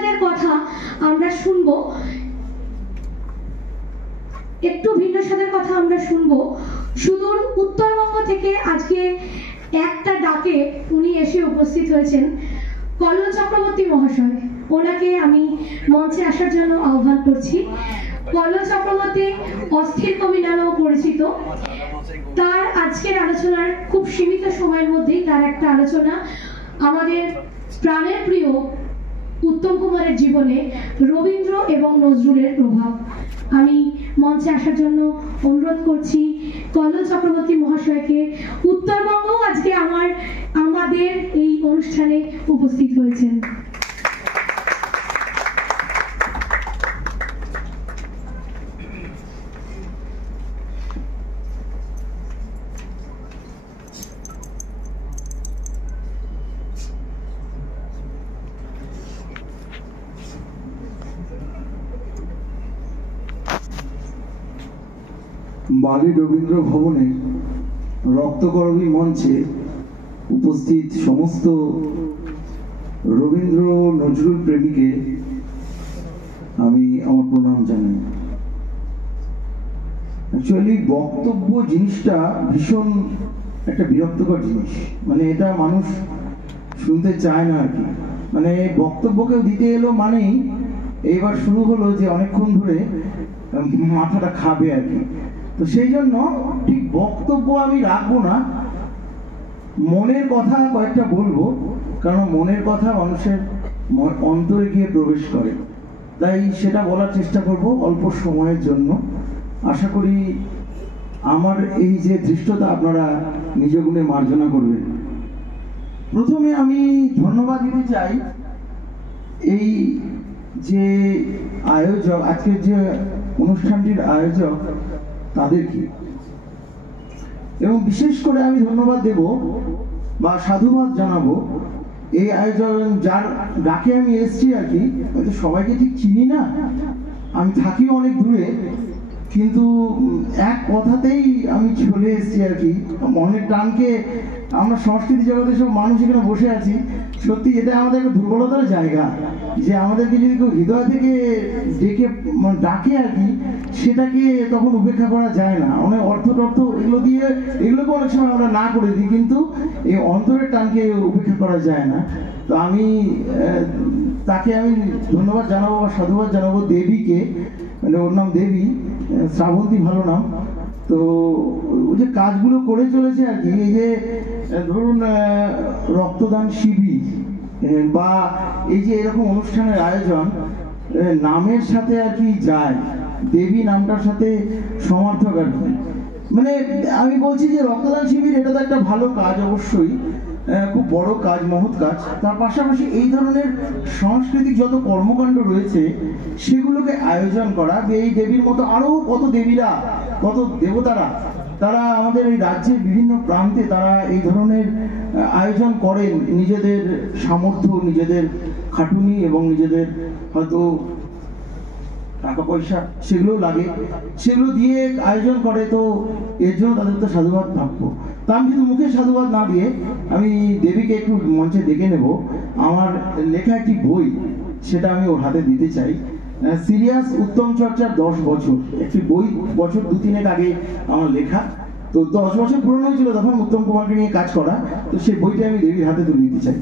কথা আমরা শুনবো, একটু ভিন্ন স্বাদের কথা আমরা শুনবো। সুদূর উত্তরবঙ্গ থেকে আজকে একটা ডাকে উনি এসে উপস্থিত হয়েছেন, কল্লোল চক্রবর্তী মহাশয়। ওনাকে আমি মঞ্চে আসার জন্য আহ্বান করছি। কল্লোল চক্রবর্তী অস্থির কবি নামেও পরিচিত। তার আজকের আলোচনার খুব সীমিত সময়ের মধ্যেই তার একটা আলোচনা আমাদের প্রাণের প্রিয় উত্তম কুমারের জীবনে রবীন্দ্র এবং নজরুলের প্রভাব। আমি মঞ্চে আসার জন্য অনুরোধ করছি কল্লোল চক্রবর্তী মহাশয়কে। উত্তরবঙ্গ আজকে আমাদের এই অনুষ্ঠানে উপস্থিত হয়েছেন। বালি রবীন্দ্র ভবনের রক্তকরবী মঞ্চে উপস্থিত সমস্ত রবীন্দ্র নজরুল প্রেমীকে আমি আমার প্রণাম জানাই। অ্যাকচুয়ালি বক্তব্য জিনিসটা ভীষণ একটা বিরক্তকর জিনিস, মানে এটা মানুষ শুনতে চায় না আর কি। মানে বক্তব্যকেও দিতে এলো মানেই এইবার শুরু হলো যে অনেকক্ষণ ধরে মাথাটা খাবে আর কি। তো সেই জন্য ঠিক বক্তব্য আমি রাখবো না, মনের কথা কয়েকটা বলবো, কারণ মনের কথা মানুষের অন্তরে গিয়ে প্রবেশ করে, তাই সেটা বলার চেষ্টা করব অল্প সময়ের জন্য। আশা করি আমার এই যে ধৃষ্টতা আপনারা নিজ গুণে মার্জনা করবেন। প্রথমে আমি ধন্যবাদ দিতে চাই এই যে আয়োজক, আজকের যে অনুষ্ঠানটির আয়োজক তাদেরকে, এবং বিশেষ করে আমি ধন্যবাদ দেব বা সাধুবাদ জানাবো এই আয়োজন যার ডাকে আমি এসছি আর কি। হয়তো সবাইকে ঠিক চিনি না, আমি থাকিও অনেক দূরে, কিন্তু এক কথাতেই আমি চলে এসেছি আর কি। মনের টানকে আমরা সংস্কৃতি জগতে সব মানুষ এখানে বসে আছি, সত্যি এটা আমাদের একটা দুর্বলতার জায়গা যে আমাদেরকে যদি কেউ হৃদয় থেকে ডেকে ডাকে আর কি, সেটাকে তখন উপেক্ষা করা যায় না। অনেক অর্থ এগুলোকে অনেক সময় আমরা না করে দিই, কিন্তু এই অন্তরের টানকে উপেক্ষা করা যায় না। তো আমি তাকে আমি ধন্যবাদ জানাবো বা সাধুবাদ জানাবো দেবীকে, মানে ওর নাম দেবী, শ্রাবন্তী ভালো নাম। তো ওই যে কাজগুলো করে চলেছে আর কি, এই যে ধরুন রক্তদান শিবির বা এই যে এরকম অনুষ্ঠানের আয়োজন নামের সাথে আর কি যায়, দেবী নামটার সাথে সমার্থক আর কি। মানে আমি বলছি যে রক্তদান শিবির এটা তো একটা ভালো কাজ, অবশ্যই খুব বড় কাজ, মহৎ কাজ। তার পাশাপাশি এই ধরনের সাংস্কৃতিক যত কর্মকাণ্ড রয়েছে সেগুলোকে আয়োজন করা, এই দেবীর মতো আরো কত দেবীরা, কত দেবতারা, তারা আমাদের এই রাজ্যের বিভিন্ন প্রান্তে তারা এই ধরনের আয়োজন করেন। নিজেদের সামর্থ্য, নিজেদের খাটুনি এবং নিজেদের হয়তো টাকা পয়সা সেগুলো লাগে, সেগুলো দিয়ে আয়োজন করে। তো এর জন্য তাদের তো সাধুবাদ থাকবো। তা আমি যদি মুখে সাধুবাদ না দিয়ে আমি দেবীকে একটু মঞ্চে ডেকে নেব। আমার লেখা একটি বই, সেটা আমি ওর হাতে দিতে চাই। সিরিয়াস উত্তম চর্চার 10 বছর, একটি বই বছর 2-3 আগে আমার লেখা। তো 10 বছর পুরনো হয়েছিল তখন উত্তম কুমারকে নিয়ে কাজ করা। তো সেই বইটা আমি দেবীর হাতে তুলে দিতে চাই।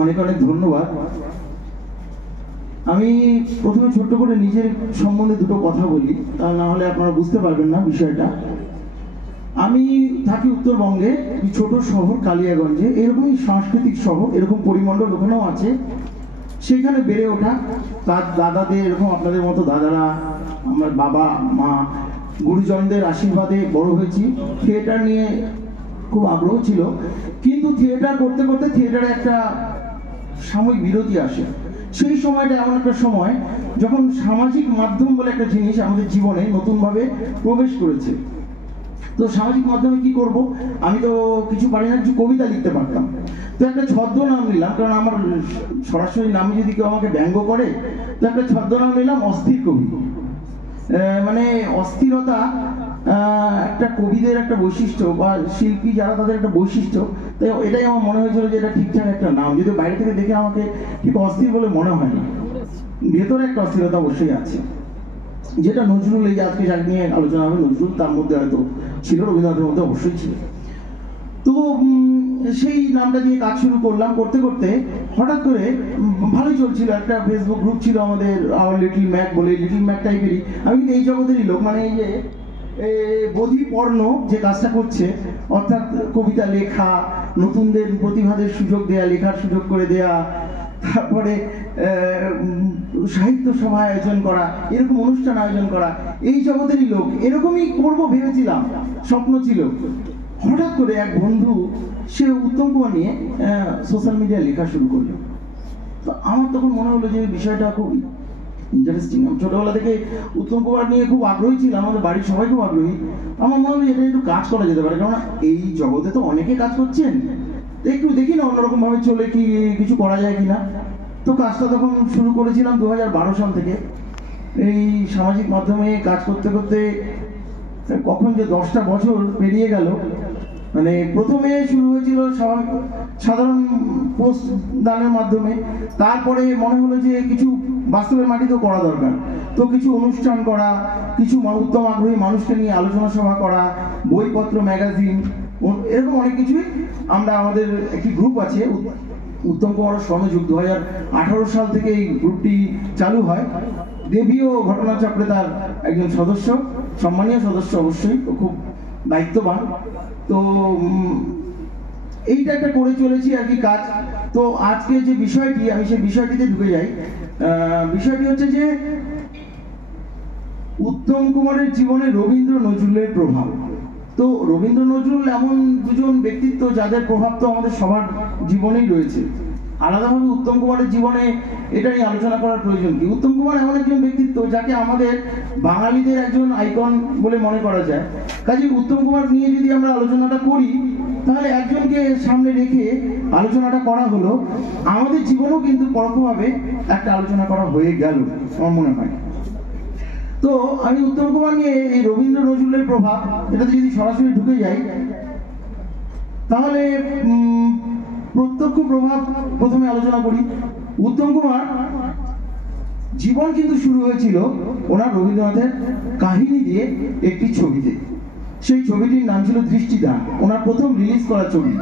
অনেক অনেক ধন্যবাদ। আমি প্রথমে ছোট্ট করে নিজের সম্বন্ধে দুটো কথা বলি, তা না হলে আপনারা বুঝতে পারবেন না বিষয়টা। আমি থাকি উত্তরবঙ্গে, ছোট শহর কালিয়াগঞ্জে, এরকমই সাংস্কৃতিক শহর, এরকম পরিমণ্ডল ওখানেও আছে। সেখানে বেড়ে ওঠা, তার দাদাদের, এরকম আপনাদের মতো দাদারা, আমার বাবা মা গুরুজনদের আশীর্বাদে বড় হয়েছি। থিয়েটার নিয়ে খুব আগ্রহ ছিল, কিন্তু থিয়েটার করতে করতে থিয়েটারে একটা সাময়িক বিরতি আসে। সেই সময়টা এমন একটা সময় যখন সামাজিক মাধ্যম বলে একটা জিনিস আমাদের জীবনে নতুনভাবে প্রবেশ করেছে। তো সামাজিক মাধ্যমে কি করব, আমি তো কিছু পারি না, কিছু কবিতা লিখতে পারতাম। তো একটা ছদ্মনাম নিলাম, কারণ আমার সরাসরি নামে যদি কেউ আমাকে ব্যঙ্গ করে, তো একটা ছদ্মনাম নিলাম অস্থির কবি। মানে অস্থিরতা একটা কবিদের একটা বৈশিষ্ট্য বা শিল্পী যারা তাদের একটা বৈশিষ্ট্য, তাই এটাই আমার মনে হয়েছিল যে এটা ঠিকঠাক একটা নাম, যদিও বাইরে থেকে দেখে আমাকে ঠিক অস্থির বলে মনে হয় না, ভেতরে একটা অস্থিরতা অবশ্যই আছে, যেটা নজরুল, এই যে আজকে যাকে নিয়ে আলোচনা হবে নজরুল তার মধ্যে হয়তো ছিল, রবীন্দ্রনাথের মধ্যে অবশ্যই ছিল। তো সেই নামটা দিয়ে কাজ শুরু করলাম, করতে করতে হঠাৎ করে ভালোই চলছিল, একটা ফেসবুক গ্রুপ ছিল আমাদের, আওয়ার লিটল ম্যাক বলে, লিটল ম্যাক টাইপেরই। আমি কিন্তু এই জগতেরই লোক, মানে এই যে বোধিপর্ণ যে কাজটা করছে, অর্থাৎ কবিতা লেখা, নতুনদের প্রতিভাদের সুযোগ দেয়া, লেখার সুযোগ করে দেয়া, তারপরে সাহিত্য সভা আয়োজন করা, এরকম অনুষ্ঠান আয়োজন করা, এই জগতেরই লোক, এরকমই করবো ভেবেছিলাম, স্বপ্ন ছিল। হঠাৎ করে এক বন্ধু, সে উত্তম কুমার নিয়ে সোশ্যাল মিডিয়ায় লেখা শুরু করলো। তো আমার তখন মনে হলো যে বিষয়টা খুব ইন্টারেস্টিং। আমি ছোটবেলা থেকে উত্তম কুমার নিয়ে খুব আগ্রহী ছিলাম, আমাদের বাড়ির সবাই খুব আগ্রহী। আমার মনে হলো এটা একটু কাজ করা যেতে পারে, কারণ এই জগতে তো অনেকে কাজ করছেন, তো একটু দেখি না অন্যরকম ভাবে চলে কি কিছু করা যায় কিনা। তো কাজটা তখন শুরু করেছিলাম 2012 সাল থেকে। এই সামাজিক মাধ্যমে কাজ করতে করতে কখন যে 10টা বছর পেরিয়ে গেল। মানে প্রথমে শুরু হয়েছিল সাধারণ পোস্ট দানের মাধ্যমে, তারপরে মনে হলো যে কিছু বাস্তবের মাটিতেও করা দরকার, তো কিছু অনুষ্ঠান করা, কিছু উত্তম আগ্রহী মানুষকে নিয়ে আলোচনা সভা করা, বইপত্র, ম্যাগাজিন, এরকম অনেক কিছুই। আমরা আমাদের একটি গ্রুপ আছে উত্তম কুমার স্বর্ণযুগ, 2018 সাল থেকে এই গ্রুপটি চালু হয়। দেবীও ঘটনাচক্রে তার একজন সদস্য, সম্মানীয় সদস্য, অবশ্যই খুব দায়িত্ববান। তো এইটা একটা করে চলেছি আর কি কাজ। তো আজকে যে বিষয়টি, আমি সেই বিষয়টিতে ঢুকে যাই। বিষয়টি হচ্ছে যে উত্তম কুমারের জীবনে রবীন্দ্র নজরুলের প্রভাব। তো রবীন্দ্র নজরুল এমন দুজন ব্যক্তিত্ব যাদের প্রভাব তো আমাদের সবার জীবনেই রয়েছে। আলাদাভাবে উত্তম কুমারের জীবনে এটা নিয়ে আলোচনা করার প্রয়োজন কি? উত্তম কুমার এমন একজন ব্যক্তিত্ব যাকে আমাদের বাঙালিদের একজন আইকন বলে মনে করা যায়। কাজে উত্তম কুমার নিয়ে যদি আমরা আলোচনাটা করি, তাহলে একজনকে সামনে রেখে আলোচনাটা করা হলো, আমাদের জীবনেও কিন্তু পরোক্ষভাবে একটা আলোচনা করা হয়ে গেল আমার মনে হয়। তো আমি উত্তম কুমার নিয়ে এই রবীন্দ্র নজরুলের প্রভাব, এটাতে যদি সরাসরি ঢুকে যাই, তাহলে প্রত্যক্ষ প্রভাব প্রথমে আলোচনা করি। উত্তম কুমার জীবন কিন্তু শুরু হয়েছিল ওনার রবীন্দ্রনাথের কাহিনী দিয়ে একটি ছবিতে। সেই ছবিটির নাম ছিল দৃষ্টিদান, ওনার প্রথম রিলিজ করা ছবি।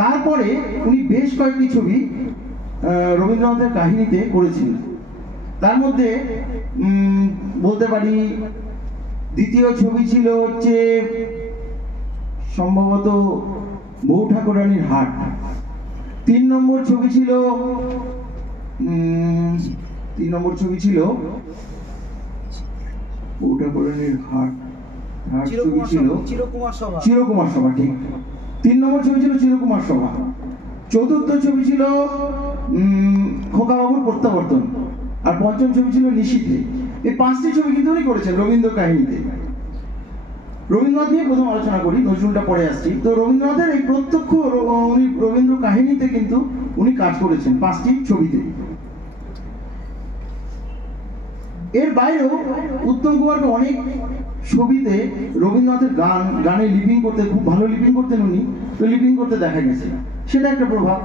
তারপরে উনি বেশ কয়েকটি ছবি রবীন্দ্রনাথের কাহিনীতে করেছিলেন। তার মধ্যে বলতে পারি দ্বিতীয় ছবি ছিল হচ্ছে সম্ভবত বউ ঠাকুরানীর হাট। 3 নম্বর ছবি ছিল বউ ঠাকুরানীর হাট। ছবি ছিল চিরকুমার সভা, ঠিক। 3 নম্বর ছবি ছিল চিরকুমার সভা। চতুর্থ ছবি ছিল খোকাবাবুর প্রত্যাবর্তন। আর পঞ্চম ছবি ছিল নিশীথে। এই 5টি ছবি কিন্তু উনি করেছেন রবীন্দ্র কাহিনীতে। রবীন্দ্রনাথ নিয়ে প্রথম আলোচনা করি, নজরুলটা পরে আসছি। তো রবীন্দ্রনাথের এই প্রত্যক্ষ উনি রবীন্দ্র কাহিনীতে কিন্তু উনি কাজ করেছেন 5টি ছবিতে। এর বাইরেও উত্তম কুমারকে অনেক ছবিতে রবীন্দ্রনাথের গানে লিপিং করতে, খুব ভালো লিপিং করতেন উনি, তো লিপিং করতে দেখা গেছে, সেটা একটা প্রভাব।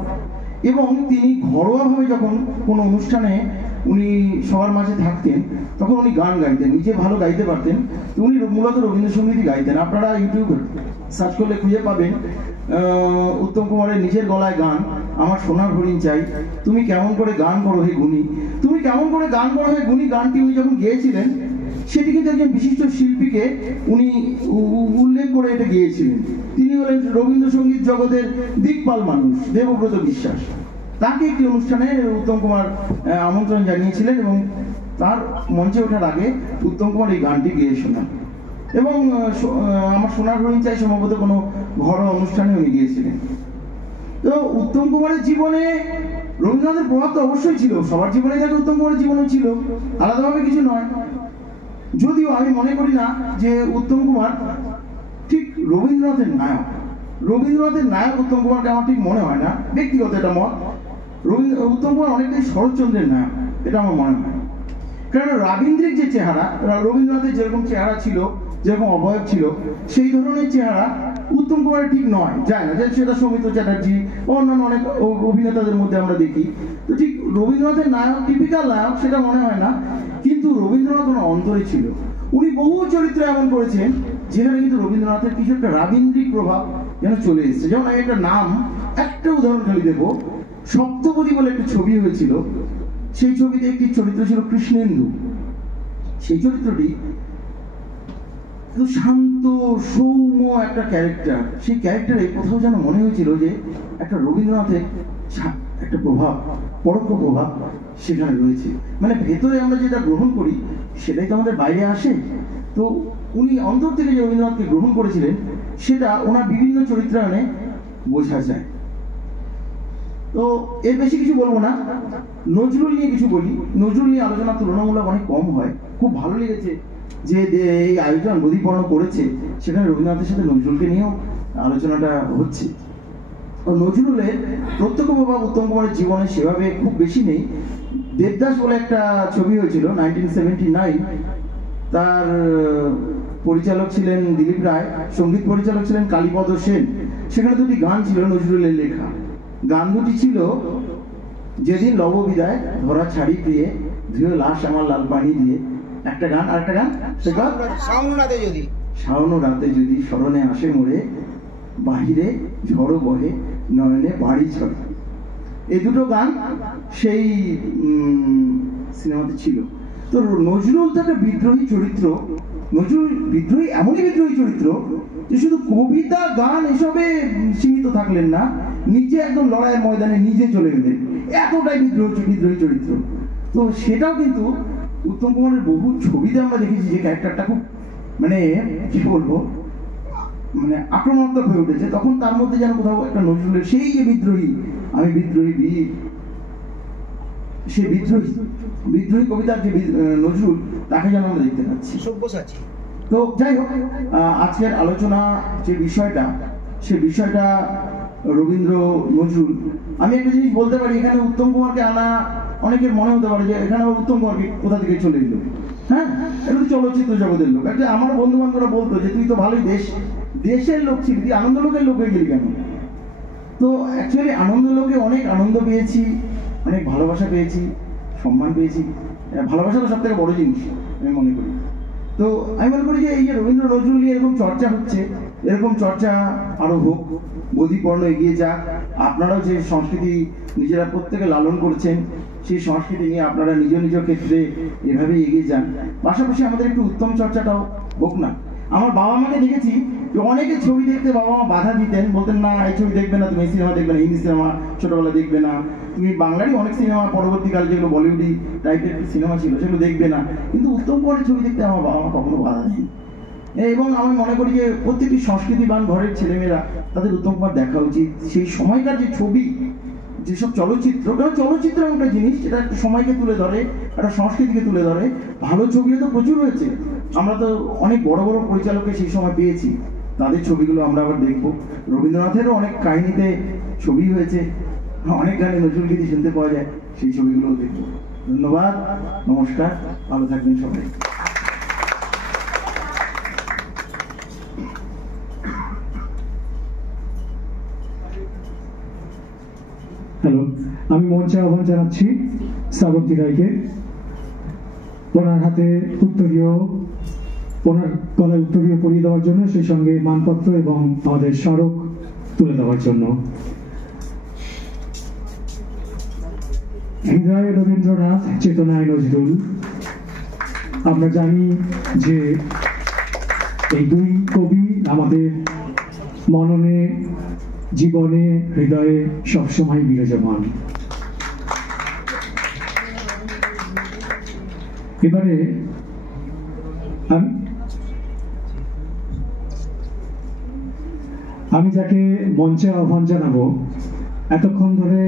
এবং তিনি ঘরোয়াভাবে যখন কোনো অনুষ্ঠানে উনি সবার মাঝে থাকতেন, তখন উনি গান গাইতেন, নিজে ভালো গাইতে পারতেন। উনি মূলত রবীন্দ্রসঙ্গীতই গাইতেন। আপনারা ইউটিউবে সার্চ করলে খুঁজে পাবেন উত্তম কুমারের নিজের গলায় গান, আমার সোনার হরিণ চাই, তুমি কেমন করে গান করো হে গুণী, তুমি কেমন করে গান করো হে গুণী গানটি উনি যখন গেয়েছিলেন, সেটি কিন্তু একজন বিশিষ্ট শিল্পীকে উনি উল্লেখ করে এটা গেয়েছিলেন। তিনি হলেন রবীন্দ্রসঙ্গীত জগতের দিকপাল মানুষ, দেবব্রত বিশ্বাস। তাকে একটি অনুষ্ঠানে উত্তম কুমার আমন্ত্রণ জানিয়েছিলেন এবং তার মঞ্চে ওঠার আগে উত্তম কুমার এই গানটি গেয়ে শোনান। এবং আমার সোনার হরিণ চাই সম্ভবত কোনো ঘরোয়া অনুষ্ঠানে উনি গিয়েছিলেন। তো উত্তম কুমারের জীবনে রবীন্দ্রনাথের প্রভাব তো অবশ্যই ছিল, সবার জীবনে থাকে, উত্তম কুমারের জীবনেও ছিল, আলাদাভাবে কিছু নয়। যদিও আমি মনে করি না যে উত্তম কুমার ঠিক রবীন্দ্রনাথের নায়ক। রবীন্দ্রনাথের নায়ক উত্তম কুমারকে আমার ঠিক মনে হয় না, ব্যক্তিগত এটা মত। উত্তম কুমার অনেকটাই শরৎচন্দ্রের নায়ক, এটা আমার মনে হয়। কারণ রবীন্দ্রিক যে চেহারা, রবীন্দ্রনাথের যেরকম চেহারা ছিল যেরকম অবয়ব ছিল, সেই ধরনের চেহারা উত্তম কুমারের ঠিক নয়, যায় না। সেটা সৌমিত্র চ্যাটার্জি বা অন্যান্য অনেক অভিনেতাদের মধ্যে আমরা দেখি। তো ঠিক রবীন্দ্রনাথের নায়ক, টিপিক্যাল নায়ক সেটা মনে হয় না, কিন্তু রবীন্দ্রনাথ ওনার অন্তরে ছিল। উনি বহু চরিত্র এমন করেছেন যেখানে কিন্তু রবীন্দ্রনাথের কিছু একটা রাবীন্দ্রিক প্রভাব যেন চলে এসেছে। যেমন আমি একটা নাম, একটা উদাহরণ খালি দেবো। সপ্তপদী বলে একটা ছবি হয়েছিল, সেই ছবিতে একটি চরিত্র ছিল কৃষ্ণেন্দু। সেই চরিত্রটি শান্ত সৌম্য একটা ক্যারেক্টার। সেই ক্যারেক্টারে কোথাও যেন মনে হয়েছিল যে একটা রবীন্দ্রনাথের একটা প্রভাব, পরোক্ষ প্রভাব সেখানে রয়েছে। মানে ভেতরে আমরা যেটা গ্রহণ করি সেটাই তো আমাদের বাইরে আসে। তো উনি অন্তর থেকে যে রবীন্দ্রনাথকে গ্রহণ করেছিলেন সেটা ওনার বিভিন্ন চরিত্রায়নে বোঝা যায়। তো এর বেশি কিছু বলবো না, নজরুল নিয়ে কিছু বলি। নজরুল নিয়ে আলোচনা তুলনামূলক অনেক কম হয়। খুব ভালো লেগেছে যে এই আয়োজন বদিপর্ণ করেছে, সেখানে রবীন্দ্রনাথের সাথে নজরুলকে নিয়েও আলোচনাটা হচ্ছে। নজরুলের প্রত্যক্ষ প্রভাব উত্তম কুমারের জীবনে সেভাবে খুব বেশি নেই। দেবদাস বলে একটা ছবি হয়েছিল 1979, তার পরিচালক ছিলেন দিলীপ রায়, সঙ্গীত পরিচালক ছিলেন কালীপদ সেন। সেখানে দুটি গান ছিল নজরুলের লেখা। গান দুটি ছিল যেদিন লব বিদায় ধরা ছাড়ি প্রিয়ে ধুয়ে লাশ আমার লাল পানি দিয়ে, একটা গান। আর একটা গান সেটা শাওন রাতে যদি স্মরণে আসে মোরে বাহিরে ঝড় বহে নয়নে বাড়ি ঝড়ে। এই দুটো গান সেই সিনেমাতে ছিল। তো নজরুল তো একটা বিদ্রোহী চরিত্র। নজরুল বিদ্রোহী, এমনই বিদ্রোহী চরিত্র যে শুধু কবিতা গান এসবে সীমিত থাকলেন না, নিজে একদম লড়াইয়ের ময়দানে নিজে চলে গেলেন। এতটাই বিদ্রোহী চরিত্র। তো সেটাও কিন্তু উত্তম কুমারের বহু ছবিতে আমরা দেখেছি যে ক্যারেক্টারটা খুব মানে কি বলবো, মানে আক্রমণাত্মক হয়ে উঠেছে। তখন তার মধ্যে যেন কোথাও একটা নজরুলের সেই যে বিদ্রোহী, আমি বিদ্রোহী বীর, সে বিদ্রোহী কবিতার যে নজরুল, তাকে যেন আমরা দেখতে পাচ্ছি। তো যাই হোক, আজকের আলোচনা যে বিষয়টা, সে বিষয়টা রবীন্দ্র নজরুল। আমি একটা জিনিস বলতে পারি, এখানে উত্তম কুমারকে আনা অনেকের মনে হতে পারে যে এখানে উত্তম কুমারকে কোথা থেকে চলে এলো। হ্যাঁ, এটা তো চলচ্চিত্র জগতের লোক। একটা আমার বন্ধু বান্ধবরা বলতো যে তুই তো ভালোই দেশের লোক ছিলি, তুই আনন্দ লোকের লোক হয়ে গেলি কেন? তো অ্যাকচুয়ালি আনন্দ লোকে অনেক আনন্দ পেয়েছি, অনেক ভালোবাসা পেয়েছি, সম্মান পেয়েছি। ভালোবাসাটা সব থেকে বড় জিনিস আমি মনে করি। তো আমি মনে করি যে এই যে রবীন্দ্র নজরুল নিয়ে এরকম চর্চা হচ্ছে, এরকম চর্চা আরো হোক, বদিপর্ণ এগিয়ে যাক। আপনারাও যে সংস্কৃতি নিজেরা প্রত্যেকে লালন করছেন, সেই সংস্কৃতি নিয়ে আপনারা নিজ নিজ ক্ষেত্রে এভাবে এগিয়ে যান। পাশাপাশি আমাদের একটু উত্তম চর্চাটাও হোক না। আমার বাবা মাকে দেখেছি অনেকে ছবি দেখতে বাবা মা বাধা দিতেন, বলতেন না এই ছবি দেখবে না, তুমি এই সিনেমা দেখবে না, হিন্দি সিনেমা ছোটবেলা দেখবে না, তুমি বাংলারই অনেক সিনেমা পরবর্তীকালে যেগুলো বলিউডি টাইপের সিনেমা ছিল সেগুলো দেখবে না। কিন্তু উত্তম কুমারের ছবি দেখতে আমার বাবা মা কখনো বাধা দেয়নি। এবং আমি মনে করি যে প্রত্যেকটি সংস্কৃতিবান ঘরের ছেলেমেয়েরা তাদের উত্তম কুমার দেখা উচিত। সেই সময়কার যে ছবি, যেসব চলচ্চিত্র, কারণ চলচ্চিত্র একটা জিনিস যেটা একটা সময়কে তুলে ধরে, একটা সংস্কৃতিকে তুলে ধরে। ভালো ছবিও তো প্রচুর হয়েছে, আমরা তো অনেক বড় বড় পরিচালককে সেই সময় পেয়েছি, তাদের ছবিগুলো আমরা আবার দেখবো। রবীন্দ্রনাথেরও অনেক কাহিনীতে ছবি হয়েছে, অনেক গানে নজরুল গীতি শুনতে পাওয়া যায়, সেই ছবিগুলোও দেখবো। ধন্যবাদ, নমস্কার, ভালো থাকবেন সবাই। হ্যালো, আমি মঞ্চে আহ্বান জানাচ্ছি শ্রাবন্তী রায়কে। ওনার হাতে উত্তরীয়, ওনার গলায় উত্তরীয় পরিয়ে দেওয়ার জন্য, সেই সঙ্গে মানপত্র এবং আমাদের স্মারক তুলে দেওয়ার জন্য। হৃদয়ে রবীন্দ্রনাথ, চেতনায় নজরুল। আমরা জানি যে এই দুই কবি আমাদের মননে, জীবনে, হৃদয়ে সবসময় বিরাজমান। এবারে আমি যাকে মঞ্চে আহ্বান জানাবো, এতক্ষণ ধরে